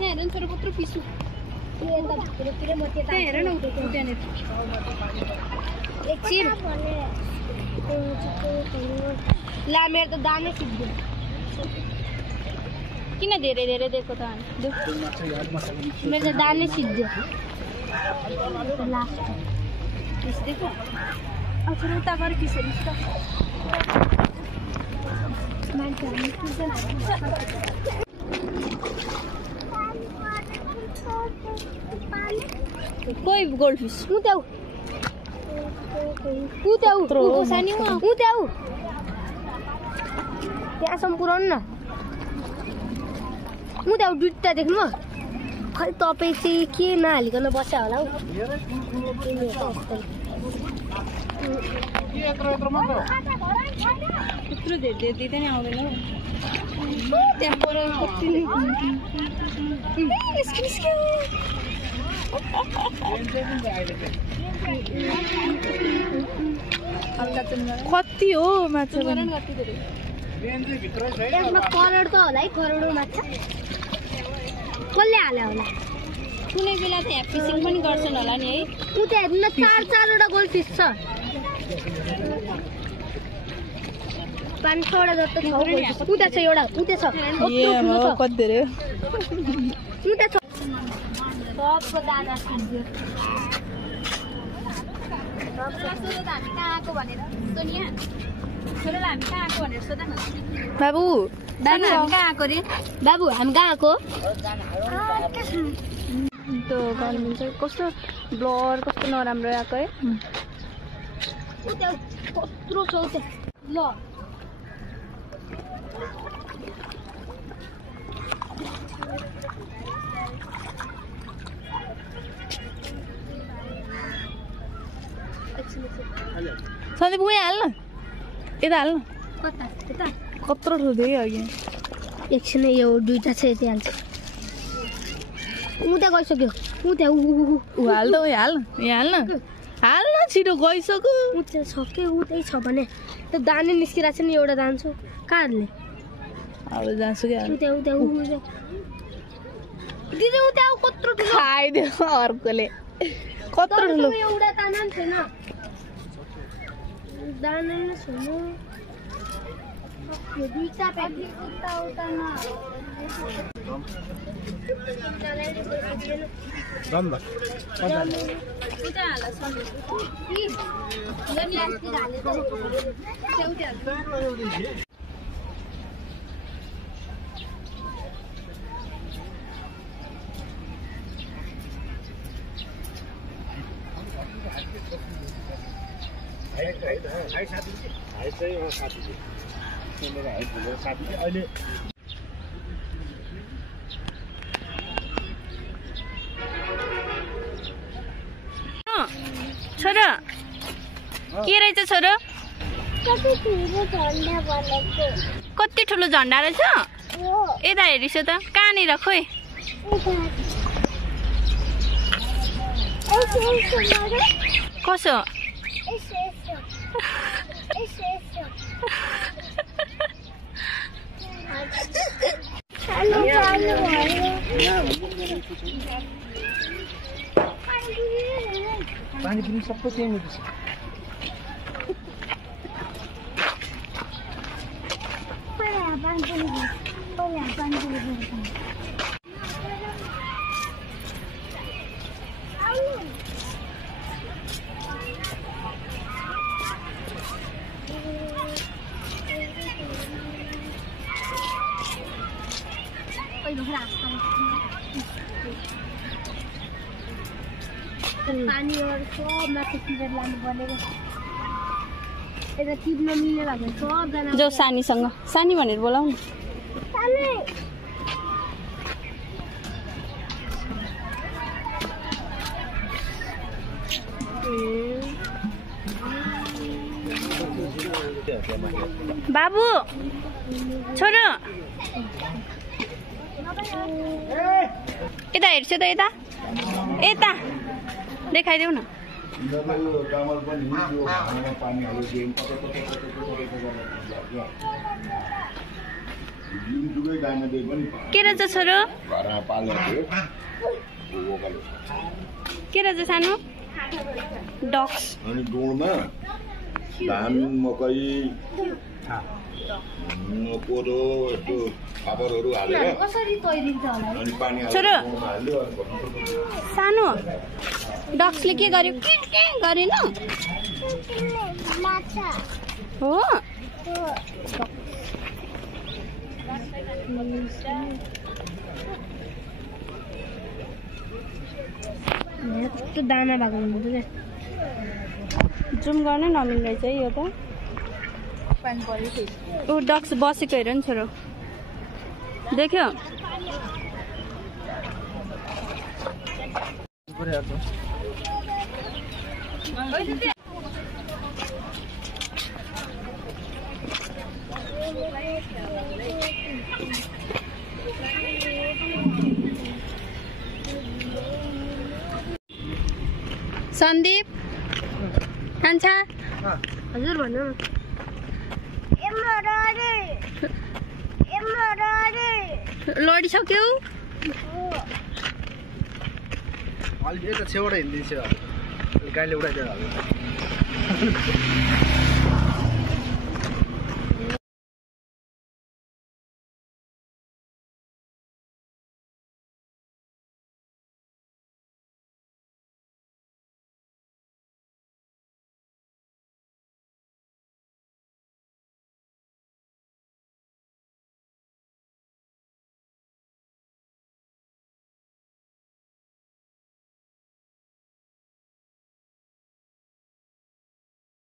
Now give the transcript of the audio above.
हेर न छोरो कत्रो पिसु हेर न त्यहाँनिर एकछिन ला मेरो त दानै सिक्यो किन धेरै धेरै दिएको त मेरो त दानै सिक्यो लास्ट पिस दिएको अच्छा उता गएर पिसेर कोही गोल्ड फिस उता सानी उता त्यहाँसम्म पुऱ्याउनु न उता दुईटा देख्नु खै तपाईँ चाहिँ के नहालिकन बस्यो होला हौ त्यत्रो धेरै दिँदै नि आउँदैन हौ त्यहाँ पर कति हो माछा यसमा करोड त होला है करोडौँ माछा कसले हाल्यो होला कुनै बेला त यहाँ फिसिङ पनि गर्छन् होला नि है उता हेर्नु न 4-4वटा गोल्ड फिस छ 5-6वटा जस्तो छ उता छ एउटा उता छ कति धेरै उता छ सबको दाना सिक्यो हामी कहाँ आएको भनेर सोनिया छोरालाई हामी कहाँ आएको भनेर सोधा न बाबु हामी कहाँ आएको रे बाबु हामी कहाँ आएको त्यो गर्नु चाहिँ कस्तो ब्लर कस्तो नराम्रो आएको है कत्रो छ उता ल सन्दीप उयो हाल्न यता हाल्न कता यता कत्रो ठुलो अघि एकछिन यो दुईटा छ यति हाल्छ उता गइसक्यो उता हाल्दा उयो हाल्न यहाँ हाल्न छिटो गइसक्यो उता छ के उतै छ भने त दानै निस्किरहेको छ नि एउटा दान्छ कहाँले अब जान्छु क्या उता दिदी उता कत्रो ठुलो खाइदियो अर्कोले कत्रो ठुलो एउटा दाना पनि छैन दाना नै छैन दुईटा प्याकेट उता न उता हाल छोरा के रहेछ छोरो कति ठुलो झन्डा रहेछ यता हेरिस त कहाँनिर खोइ कसो पानी पनि सबै त्यही हुँदैछ पानी और सब माथि टिपेर लानु पर्नेको यता टिप्न मिल्ने लाग्यो सबजना जो सानीसँग सानी भनेर बोलाउ न बाबु छोरो यता हेर्छु त यता यता देखाइदेऊ न के रहेछ छोरो के रहेछ सानो डक्स अनि गुणमा धान मकै कोदो यस्तो फापरहरू हालेर कसरी तैरिन्छ होला अनि पानी छोरो हाल्यो सानो डक्सले के गर्यो के गरेन हो कस्तो दाना भएको हुन्छ क्या जुम गर्न नमिल्ने चाहिँ यो त ऊ डक्स बसेको हेर नि छोरो देख्यो सन्दीप कान्छा हजुर भन्नु लडिसक्यौ अलि यता छेउबाट हिँडिदिन्छ गाडीले उडाइदिएर